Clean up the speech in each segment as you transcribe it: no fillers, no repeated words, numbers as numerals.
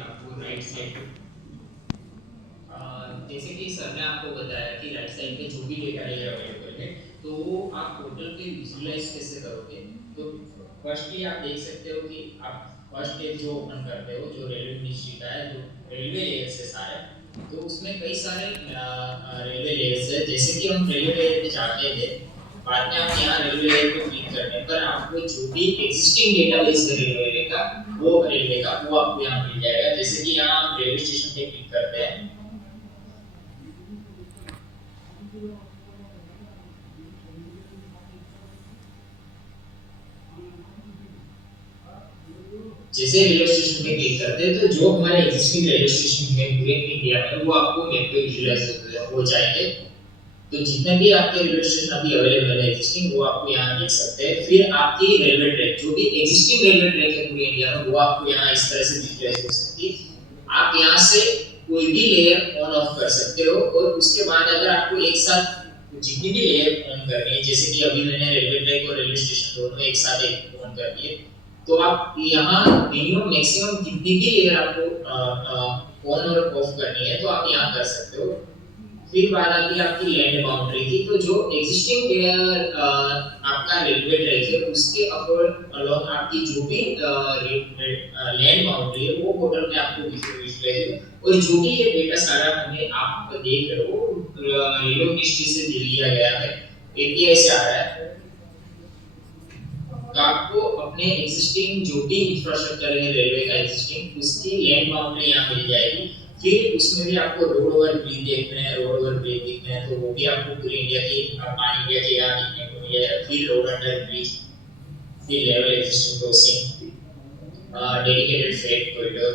आपको right side जैसे कि सर ने आपको बताया कि राइट साइड पे जो भी डेटा लेयर अवेलेबल है, तो वो आप पोर्टल पे विजुअलाइज कैसे करोगे? तो फर्स्टली आप देख सकते हो कि आप फर्स्ट पेज जो ओपन करते हो, जो रेलवे मिनिस्ट्री का है, जो रेलवे लेयर्स है सारे, तो उसमें कई सारे रेलवे लेयर्स है। जैसे कि हम रेलवे लेयर पे जाते थे, बाद में हम यहाँ रेलवे लेयर पे क्लिक करने पर आपको जो भी एग्जिस्टिंग डेटाबेस है रेलवे का, वो आपको यहाँ मिल जाएगा। जैसे कि यहाँ हम रेलवे स्टेशन पे क्लिक करते हैं, जैसे रेलवे स्टेशन पे क्लिक करते हैं, तो जो हमारे एग्जिस्टिंग रेलवे स्टेशन है पूरे इंडिया में, वो आपको मैप पे विजुअलाइज हो जाएंगे। तो जितने भी आपके रेलवे स्टेशन अभी अवेलेबल है एग्जिस्टिंग, वो आपको यहाँ देख सकते हैं। फिर आपकी रेलवे ट्रैक, जो भी एग्जिस्टिंग रेलवे ट्रैक है पूरे इंडिया में, वो आपको यहाँ इस तरह से विजुअलाइज हो सकती है। आप यहाँ से कोई भी लेयर ऑन ऑफ कर सकते हो, और उसके बाद अगर आपको एक साथ जितनी भी लेयर ऑन करनी है, जैसे कि अभी मैंने रेलवे ट्रैक और रेलवे स्टेशन दोनों एक साथ एक ऑन कर दिए, तो आप यहाँ मिनिमम मैक्सिमम कितनी भी लेयर आपको ऑन और ऑफ करनी है, तो आप यहाँ कर सकते हो। फिर बात आती है आपकी लैंड बाउंड्री की। तो जो एग्जिस्टिंग लेयर आपका रेलवे ट्रैक है, उसके अलोंग आपकी जो भी लैंड बाउंड्री है, वो पोर्टल में आपको विजुअलाइज है। और जो भी ये डेटा सारा हमें आप देख रहे हो, रेलवे मिनिस्ट्री से लिया गया है, एपीआई से आ रहा है। तो आपको अपने एग्जिस्टिंग जो भी इंफ्रास्ट्रक्चर है रेलवे का एग्जिस्टिंग, उसकी लैंड बाउंड्री यहाँ मिल जाएगी। फिर उसमें भी आपको रोड ओवर ब्रिज देखना है, रोड ओवर ब्रिज देखना है, तो वो भी आपको पूरी इंडिया की पान इंडिया के यहाँ देखने को मिल जाएगा। फिर रोड अंडर ब्रिज, फिर level existing crossing, dedicated freight corridor.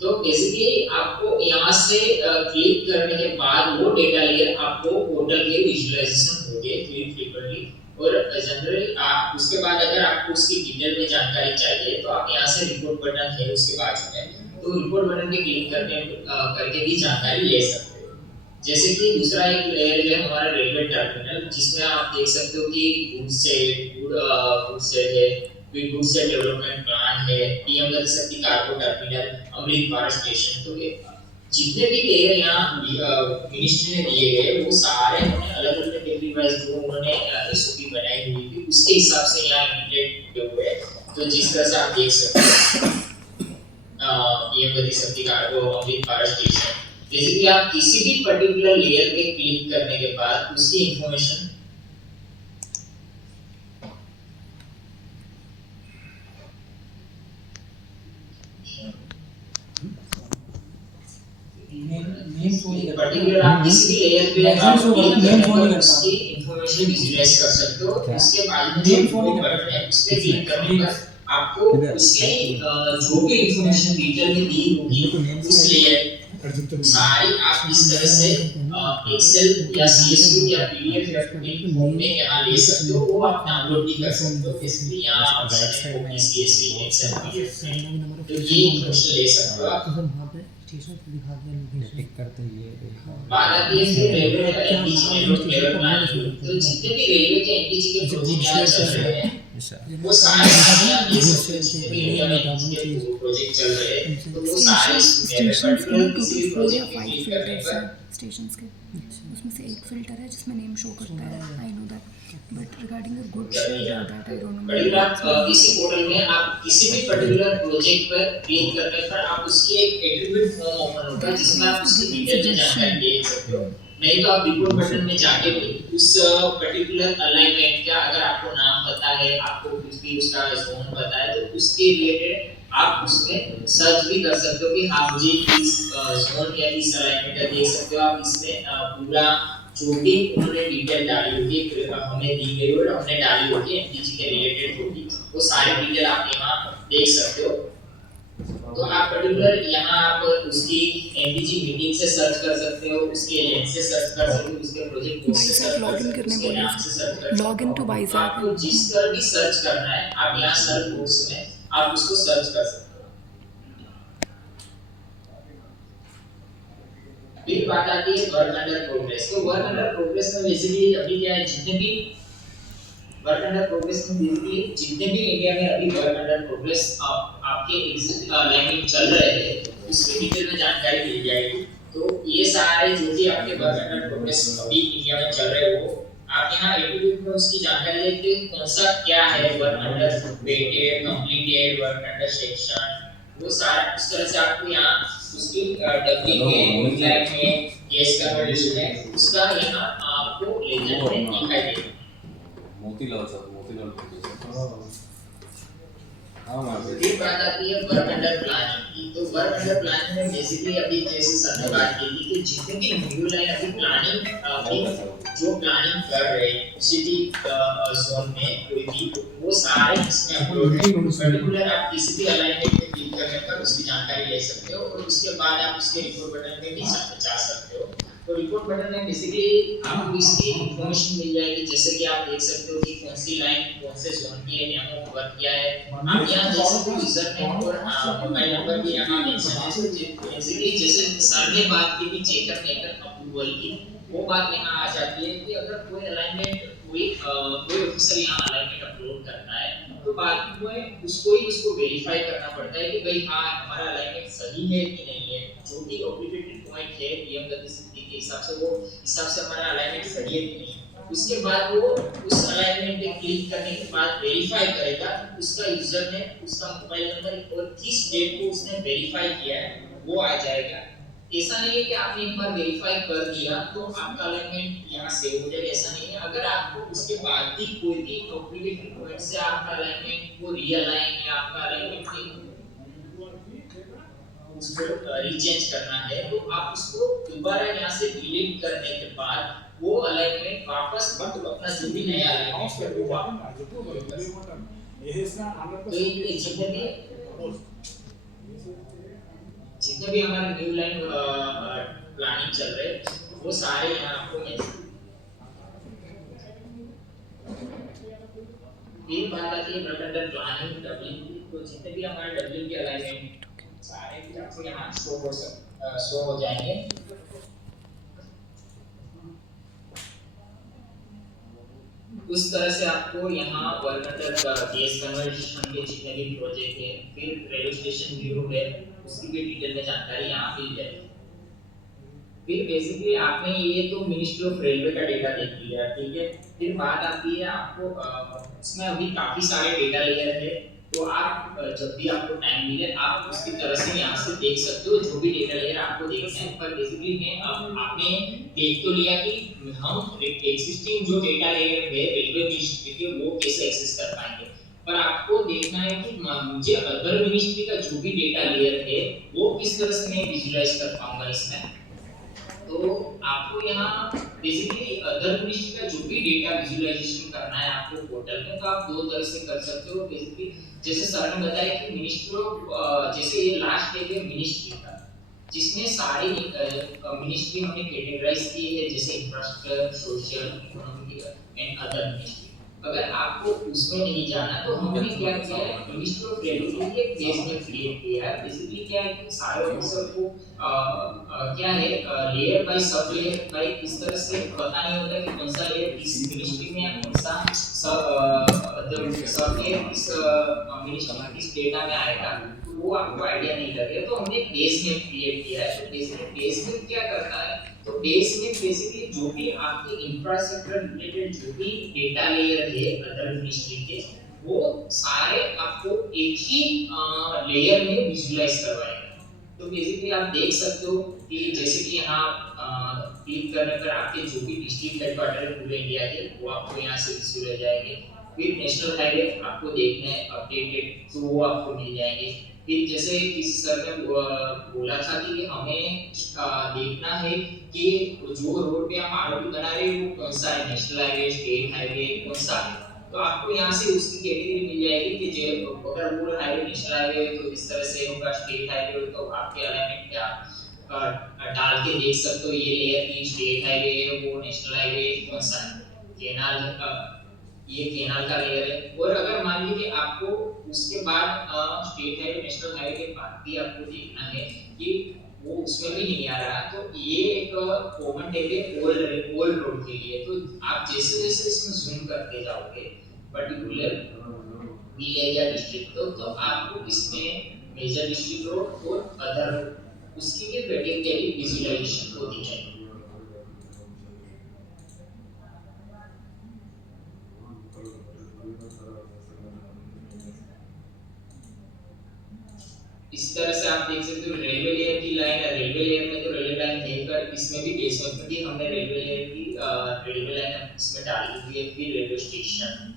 तो बेसिकली आपको यहाँ से क्लिक करने के बाद वो डेटा लेयर आपको पोर्टल के विजुअलाइजेशन हो गए फ्रीक्वेंटली। और जनरली आप उसके बाद अगर आपको उसकी डिटेल में जानकारी चाहिए, तो आप यहाँ से रिपोर्ट बटन है उसके बाजू में, तो रिपोर्ट बटन पे क्लिक करके भी जानकारी ले सकते हो। जैसे कि दूसरा एक लेयर है हमारा रेलवे टर्मिनल, जिसमें आप देख सकते हो कि गुड्स है, फिर गुड्स डेवलपमेंट प्लान है, पीएम गति शक्ति cargo terminal, Amrit Bharat station. तो ये जितने भी लेयर यहाँ मिनिस्ट्री ने दिए गए, वो सारे उन्होंने अलग अलग कैटेगरी वाइज जो उन्होंने एसओपी बनाई हुई थी, उसके हिसाब से यहाँ इमिटेट किए हुए हैं। तो जिस तरह से आप देख सकते हैं, पीएम गति शक्ति कार्गो, अमृत भारत स्टेशन, जैसे कि आप किसी भी पर्टिकुलर लेयर पे क्लिक करने के बाद उसकी इंफॉर्मेशन पर्टिकुलर आप किसी भी लेयर पे उसकी इंफॉर्मेशन विजुअलाइज कर सकते हो। उसके बाद में जो बटन है उस पे क्लिक करने पर आपको उसकी जो भी इंफॉर्मेशन डिटेल में दी होगी उस लेयर सारी आप इस तरह से एक्सेल या सीएसवी या पीडीएफ या फॉर्म में यहाँ ले सकते हो। वो आप डाउनलोड भी कर सकते हो। बेसिकली यहाँ ऑप्शन है कॉपी सीएसवी एक्सेल पीडीएफ में, तो ये इंफॉर्मेशन ले सकते हो आप। स्टेशन पे दिखा दिया लोकेशन टिक करते ये बात आती है फिर रेलवे एनटीजी लेवल प्लान की। तो जितने भी रेलवे के एनटीजी के प्रोजेक्ट चल रहे हैं, वो सारे आप देख सकते हैं। जितने भी इंडिया में एनटीजी के प्रोजेक्ट चल रहे हैं, तो वो सारे स्टेशंस के पर्टिकुलर टोटल किसी 4 या प्रोजेक्ट 5 में क्लिक करने फिल्टर्स पर हैं स्टेशंस के। उसमें से एक फिल्टर है जिसमें नेम शो करता है, I know that, but regarding the good shed that I don't know. Particular इसी पोर्टल में आप किसी भी पर्टिकुलर प्रोजेक्ट पर क्लिक करने पर आप उसकी एक एट्रिब्यूट फॉर्म ओपन होता है, जिसमें आप उसकी डिटेल में जानकारी दे सकते हो। नहीं तो आप रिपोर्ट बटन में जाके भी उस पर्टिकुलर अलाइनमेंट का अगर आपको नाम पता है, आपको कुछ भी उसका जोन पता है, तो उसके रिलेटेड आप उसमें सर्च भी कर सकते हो कि हाँ मुझे इस जोन या इस अलाइनमेंट का देख सकते हो आप। इसमें पूरा जो भी उन्होंने डिटेल डाली होगी, हमें दी गई और हमने डाली होगी एनटीजी के रिलेटेड होगी, वो सारी डिटेल आप यहाँ देख सकते हो। तो आप पर्टिकुलर यहाँ आप उसकी एनटीजी मीटिंग से सर्च कर सकते हो, उसके लिंक से सर्च कर सकते हो, उसके प्रोजेक्ट पोस्ट से सर्च कर सकते हो, उसके नाम से सर्च कर सकते हो। लॉगिन टू बाइजैक। आपको जिस तरह भी सर्च करना है, आप यहाँ सर्च बॉक्स में आप उसको सर्च कर सकते हो। फिर बात आती है वर्क अंडर प्रोग्रेस। तो वर्क अंडर प्रोग्रेस में बेसिकली अभी क्या है, जितने भी वर्क अंडर प्रोग्रेस में बेसिकली जितने भी इंडिया में अभी वर्क अंडर प्रोग्रेस आपके अलाइनमेंट चल रहे हैं उसकी डिटेल में जानकारी मिल जाएगी। तो ये सारे जो भी आपके वर्क अंडर प्रोग्रेस अभी इंडिया में चल रहे हो आप यहाँ एटीट्यूड में उसकी जानकारी लेते कौन सा क्या है work under weighted completed work under section वो सारा उस तरह से आपको यहाँ उसकी डबिंग में लाइन में केस कन्वर्जन है उसका यहाँ आपको लेजर में दिखाई देगा। मोतीलाल सर मोतीलाल हाँ मैम फिर बात आती है वर्क अंडर प्लानिंग की। तो वर्क अंडर प्लानिंग में बेसिकली अभी जैसे सर ने बात की थी कि जितने भी न्यू लाइन अभी प्लानिंग अभी जो प्लानिंग कर रहे हैं सिटी जोन में कोई भी वो सारे इसमें अपलोड है। पर्टिकुलर आप किसी भी अलाइनमेंट में क्लिक करने पर उसकी जानकारी ले सकते हो और उसके बाद आप उसके रिपोर्ट बटन में भी जा सकते हो। तो रिपोर्ट बटन में बेसिकली आपको इसकी इंफॉर्मेशन मिल जाएगी जैसे कि आप देख सकते हो कि कौन सी लाइन कौन से जोन की है यहाँ पर वर्क किया है आप यहाँ देख सकते हो यूजर नेम और मोबाइल नंबर भी यहाँ मेंशन है। तो बेसिकली जैसे सर ने बात की थी चेकर मेकर अप्रूवल की वो बात यहाँ आ जाती है कि अगर कोई अलाइनमेंट कोई ऑफिसर यहाँ अलाइनमेंट अपलोड करता है तो बाद में उसको वेरीफाई करना पड़ता है कि भाई हाँ हमारा अलाइनमेंट सही है कि नहीं है जो भी ऑब्लिगेटेड पॉइंट है नियम गतिविधि के हिसाब से वो हिसाब से हमारा अलाइनमेंट सही है कि नहीं। उसके बाद वो उस अलाइनमेंट पे क्लिक करने के बाद वेरीफाई करेगा उसका यूजर ने उसका मोबाइल नंबर और किस डेट को उसने वेरीफाई किया है वो आ जाएगा। ऐसा नहीं है कि आपने एक बार वेरीफाई कर दिया तो आपका अलाइनमेंट यहाँ सेव हो जाएगा ऐसा नहीं है। अगर आपको उसके बाद भी कोई भी ऑब्लिगेटेड पॉइंट से आपका अलाइनमेंट को रीअलाइन या आपका अलाइनमेंट उसको रीचेंज करना है तो आप उसको दोबारा यहाँ से डिलीट करने के बाद वो अलाइनमेंट वापस मतलब अपना जो भी नया अलाइनमेंट है वो तो ये जितने भी हमारे न्यू लाइन प्लानिंग चल रहे हैं वो सारे यहाँ आपको मिल फिर बात आती है वर्क अंडर प्लानिंग डबलिंग। तो जितने भी हमारे डबलिंग के अलाइनमेंट सारे भी आपको यहाँ शो हो जाएंगे। उस तरह से आपको यहाँ वर्क अंडर केस कन्वर्जन के जितने भी प्रोजेक्ट है फिर रेलवे स्टेशन ब्यूरो है उसकी भी डिटेल में जानकारी यहाँ मिल जाएगी। फिर बेसिकली आपने ये तो मिनिस्ट्री ऑफ रेलवे का डेटा देख लिया ठीक है। फिर बात आती है आपको इसमें अभी काफी सारे डेटा लेयर है तो आप जब भी आपको टाइम मिले आप उसकी तरह से यहाँ से देख सकते हो जो भी डेटा लेयर आपको देखना है। पर बेसिकली मैं आपने देख तो लिया कि हम एग्जिस्टिंग जो डेटा लेयर है रेलवे मिनिस्ट्री के वो कैसे एक्सेस कर पाएंगे पर आपको देखना है कि मुझे अदर मिनिस्ट्री का जो भी डेटा लेयर है वो किस तरह से मैं विजुलाइज कर पाऊंगा इसमें। तो आपको यहाँ बेसिकली अदर मिनिस्ट्री का जो भी डेटा विजुअलाइजेशन करना है आपको पोर्टल में तो आप दो तरह से कर सकते हो। बेसिकली जैसे सर ने बताया कि मिनिस्ट्री ऑफ जैसे ये लास्ट टैग है मिनिस्ट्री का जिसमें सारी मिनिस्ट्री हमने कैटेगराइज की है जैसे infrastructure social economic and other ministry. अगर आपको उसमें नहीं जाना तो हमने क्या किया है मिनिस्ट्री ऑफ रेलवे के लिए एक पेज में क्रिएट किया है। बेसिकली क्या है कि सारे ऑफिसर को क्या है layer by sub layer by इस तरह से पता नहीं होता कि कौन सा लेयर किस मिनिस्ट्री में या कौन सा सब लेयर किस मिनिस्ट्री किस डेटा में आएगा तो वो आपको आइडिया नहीं लगेगा। तो हमने बेस में क्रिएट किया है। तो बेसिकली बेस में क्या करता है तो बेस में बेसिकली जो भी आपके इंफ्रास्ट्रक्चर रिलेटेड जो भी डेटा लेयर है अदर मिनिस्ट्री के वो सारे आपको एक ही लेयर में विजुअलाइज करवाएगा। तो बेसिकली आप देख सकते हो कि जैसे कि यहाँ क्लिक करने पर आपके जो भी डिस्ट्रिक्ट हेडक्वार्टर है पूरे इंडिया के वो आपको यहाँ से विजुअल हो जाएंगे। फिर नेशनल हाईवे आपको देखना है अपडेटेड तो वो आपको मिल जाएंगे। फिर जैसे किसी सर ने बोला था कि हमें देखना है कि जो रोड पे हम आरओपी बना रहे हैं वो कौन सा है नेशनल हाईवे स्टेट हाईवे कौन सा है तो आपको यहाँ से उसकी कैटेगरी मिल जाएगी कि जो अगर रूरल हाईवे नेशनल हाईवे तो इस तरह से होगा स्टेट हाईवे तो आपके अलाइनमेंट क्या डाल के देख सकते हो ये लेयर की स्टेट हाईवे है वो नेशनल हाईवे कौन सा है केनाल ये केनाल का लेयर है। और अगर मान लीजिए आपको उसके बाद स्टेट हाईवे नेशनल हाईवे के बाद भी आपको देखना है कि वो उसमें भी नहीं आ रहा तो ये एक कॉमन टैग है ओल्ड रोड के लिए। तो आप जैसे जैसे इसमें जूम करते जाओगे पर्टिकुलर विलेज या डिस्ट्रिक्ट तो आपको इसमें मेजर डिस्ट्रिक्ट रोड और अदर उसकी भी कैटेगरी विजुअलाइजेशन होती है। इस तरह से आप देख सकते हो रेलवे लेयर की लाइन है, रेलवे लेयर में तो रेलवे लाइन देकर इसमें भी बेसमेंट में भी हमने रेलवे लेयर की रेलवे लाइन इसमें डाली हुई है, फिर रेलवे स्टेशन,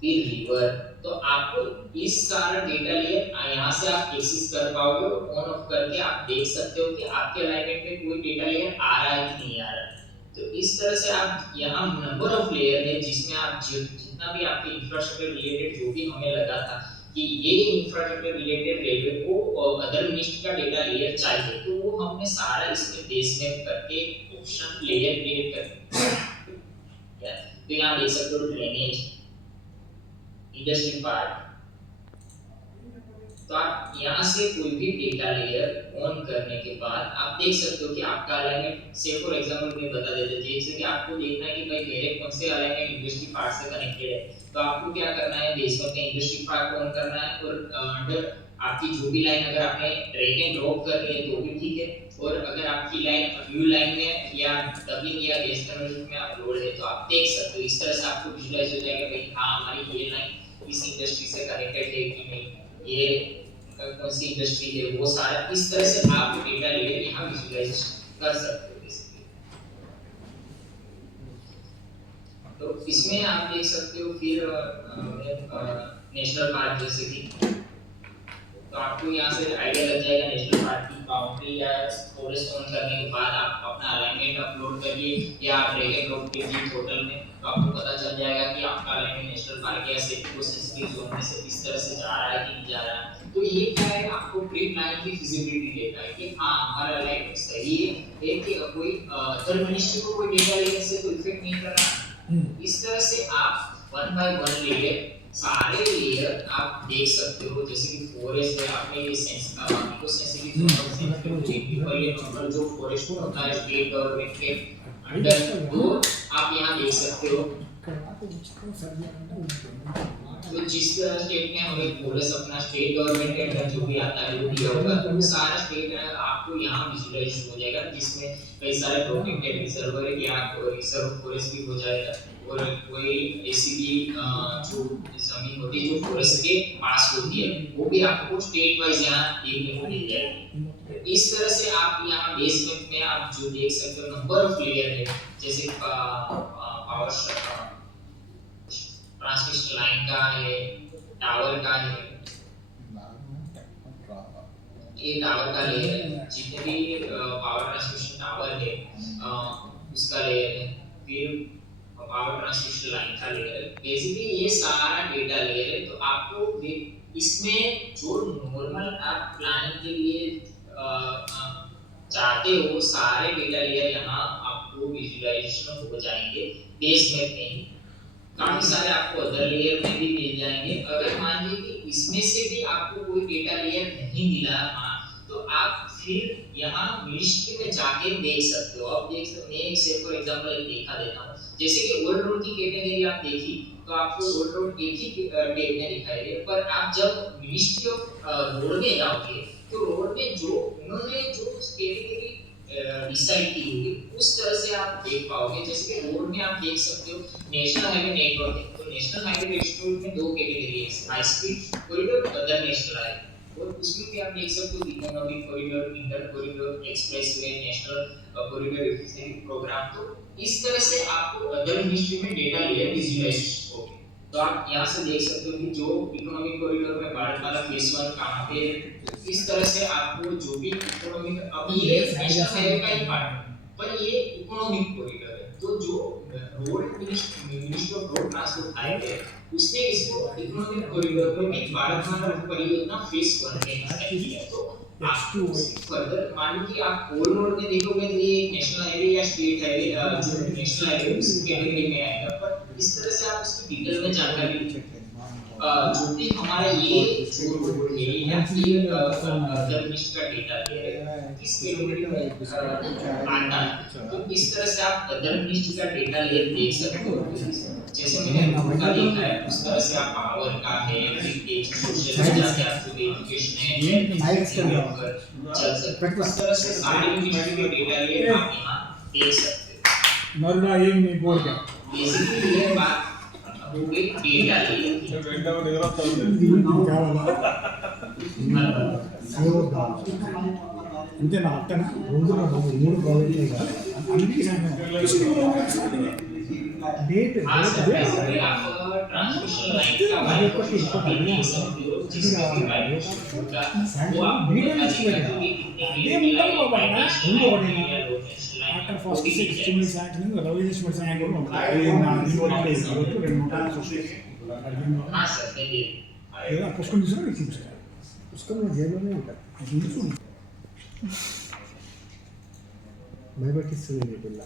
फिर रिवर। तो आपको इस सारा डेटा लेयर यहाँ से आप एक्सेस कर पाओगे और ऑन ऑफ करके आप देख सकते हो कि आपके अलाइनमेंट में कोई डेटा लेयर आ रहा है कि नहीं आ रहा है। तो इस तरह से आप यहाँ नंबर ऑफ लेयर है जिसमें आप जितना भी आपके इंफ्रास्ट्रक्चर रिलेटेड जो भी हमें लगा था कि ये इंफ्रास्ट्रक्चर रिलेटेड रेलवे को अदर मिनिस्ट्री का डेटा लेयर चाहिए, तो वो हमने सारा इसमें बेस में करके ऑप्शन लेयर क्रिएट कर। तो यहाँ देख सकते हो ड्रेनेज, इंडस्ट्री पार्ट। तो आप यहाँ से कोई भी डेटा लेयर ऑन करने के बाद आप देख सकते हो कि आपका अलाइनमेंट, से फॉर एग्जांपल मैं बता देता हूँ, जैसे कि आपको देखना है कि भाई मेरे कौन से अलाइनमेंट इंडस्ट्री पार्ट से कनेक्टेड है, तो आपको क्या करना है, बेसमेंट में इंडस्ट्री पार्ट ऑन करना है और अंडर आपकी जो भी लाइन अगर आपने ड्रैग एंड ड्रॉप कर रही है तो भी ठीक है, और अगर आपकी लाइन व्यू लाइन में या डबिंग या गैस कन्वर्जन में अपलोड है तो आप देख सकते हो। इस तरह से आपको विजुअलाइज हो जाएगा भाई हाँ हमारी ये लाइन इस इंडस्ट्री से कनेक्टेड है कि नहीं, ये कौन सी इंडस्ट्री है, वो सारा इस तरह से आप डेटा लेयर यहाँ विजुअलाइज कर सकते हो। तो इसमें आप देख सकते हो फिर नेशनल पार्क जैसे कि, तो आपको यहाँ से आइडिया लग जाएगा नेशनल पार्क की बाउंड्री या फॉरेस्ट ऑन करने के बाद आप अपना अलाइनमेंट अपलोड करिए या आप ड्रैग एंड ड्रॉप कीजिए टोटल में, तो आपको पता चल जाएगा कि आपका अलाइनमेंट नेशनल पार्क या सेंसिटिव जोन में से किस तरह से जा रहा है कि नहीं जा रहा है। तो ये क्या है, आपको प्री प्लानिंग की फिजिबिलिटी देता है कि हाँ हमारा अलाइनमेंट सही है कि कोई अदर मिनिस्ट्री को कोई डेटा लेने से कोई इफेक्ट नहीं कर रहा। इस तरह से आप वन बाय वन लेयर सारे लेयर आप देख सकते हो, जैसे कि फॉरेस्ट है आपने ये इको सेंसिटिव जोन और ये नॉर्मल जो फॉरेस्ट होता है स्टेट गवर्नमेंट के अंडर, तो आप यहाँ देख सकते हो। तो जिस स्टेट में हमें फॉरेस्ट अपना स्टेट गवर्नमेंट के अंडर जो भी आता है वो दिया होगा, तो सारा स्टेट आपको यहाँ विजुअलाइज हो जाएगा, जिसमें कई सारे प्रोटेक्टेड रिजर्व है या रिजर्व फॉरेस्ट भी हो जाएगा, और कोई ऐसी भी जो जमीन होती है जो फॉरेस्ट के पास होती है वो भी आपको स्टेट वाइज यहाँ देखने को मिल जाएगी। इस तरह से आप यहाँ बेसमेंट में आप जो देख सकते हो नंबर ऑफ लेयर है, जैसे पावर ट्रांसमिशन लाइन का है, टावर का है, ये टावर का लेयर है, जितने भी पावर ट्रांसमिशन टावर है उसका लेयर है, फिर पावर ट्रांसमिशन लाइन का लेयर है। बेसिकली ये सारा डेटा लेयर है। तो आपको इसमें जो नॉर्मल आप प्लानिंग के लिए चाहते हो सारे डेटा लेयर यहाँ आपको विजुअलाइजेशन हो जाएंगे बेसमेंट में ही। काफी सारे आपको अदर लेयर में भी मिल जाएंगे। अगर मान लीजिए कि इसमें से भी आपको कोई डेटा लेयर नहीं मिला तो आप फिर यहाँ मिनिस्ट्री में जाके देख सकते हो। आप देख सकते हैं, एक फॉर एग्जांपल एक दिखा देता हूँ, जैसे कि ओल्ड रोड की कैटेगरी आप देखी तो आपको ओल्ड रोड एक ही टेब में दिखाई दे, पर आप जब मिनिस्ट्री ऑफ रोड में जाओगे तो रोड में जो उन्होंने जो कैटेगरी डिसाइड की होगी उस तरह से आप देख पाओगे। जैसे कि रोड में आप देख सकते हो नेशनल हाईवे नेटवर्क है, तो नेशनल हाईवे नेटवर्क में दो कैटेगरी है, high speed corridor, other national highway, और उसमें भी आप देख सकते हो economic corridor, inter corridor, expressway, national corridor efficiency programme. तो इस तरह से आपको अदर मिनिस्ट्री में डेटा लेयर विजुअलाइज होगी। तो आप यहाँ से देख सकते हो कि जो इकोनॉमिक कॉरिडोर में भारत वाला फेज 1 कहाँ पे है, इस तरह से आपको जो भी इकोनॉमिक, अब ये नेशनल हाईवे का ही पार्ट है पर ये इकोनॉमिक कॉरिडोर है, तो जो road ministry of road transport highway उसने इसको इकोनॉमिक कॉरिडोर में भी भारत वाला परियोजना फेज 1 के हिस्सा किया। तो आपको फर्दर मान लीजिए आप ओल्ड रोड में देखोगे तो ये नेशनल हाईवे या स्टेट हाईवे जो नेशनल हाईवे उस कैटेगरी में आएगा, पर इस तरह से आप उसकी डिटेल में जानकारी जो कि हमारे लिए है कि अदर लिस्ट का डेटा किस कैटेगरी में आता है। तो इस तरह से आप अदर लिस्ट का डेटा ले देख सकते हो। जैसे मैंने रोड का देखा है उस तरह से आप पावर का है, हेरिटेज, सोशल मीडिया से आपको एजुकेशन है, चल सकते हो। इस तरह से सारी लिस्ट के डेटा लिए आप यहाँ देख सकते हो। मरना ये नहीं बोल क्या बेसिकली ये बात वो एक डेटा ले అంతే నా అట్టన రోజులో 3 ప్రాజెక్టులు అన్నిటికీ డేట్ हाँ सर, बेसिकली आप ट्रांसमिशन लाइन का वायर को वो आप వీడియో ఇచ్చేది అదే ముందు బాబా ముందు ఒకటి after first 6 minutes acting love minutes angle ఉంటుంది నా ఇండివిజువల్ ప్లేస్ రెండు ఉంటాయి సోషల్ हाँ सर देखिए ఏదో పుస్తకం తీసుకొని చూపిస్తాను పుస్తకంలో జైల్లోనే ఉంటాయి భయపట్టిస్తుంది పిల్ల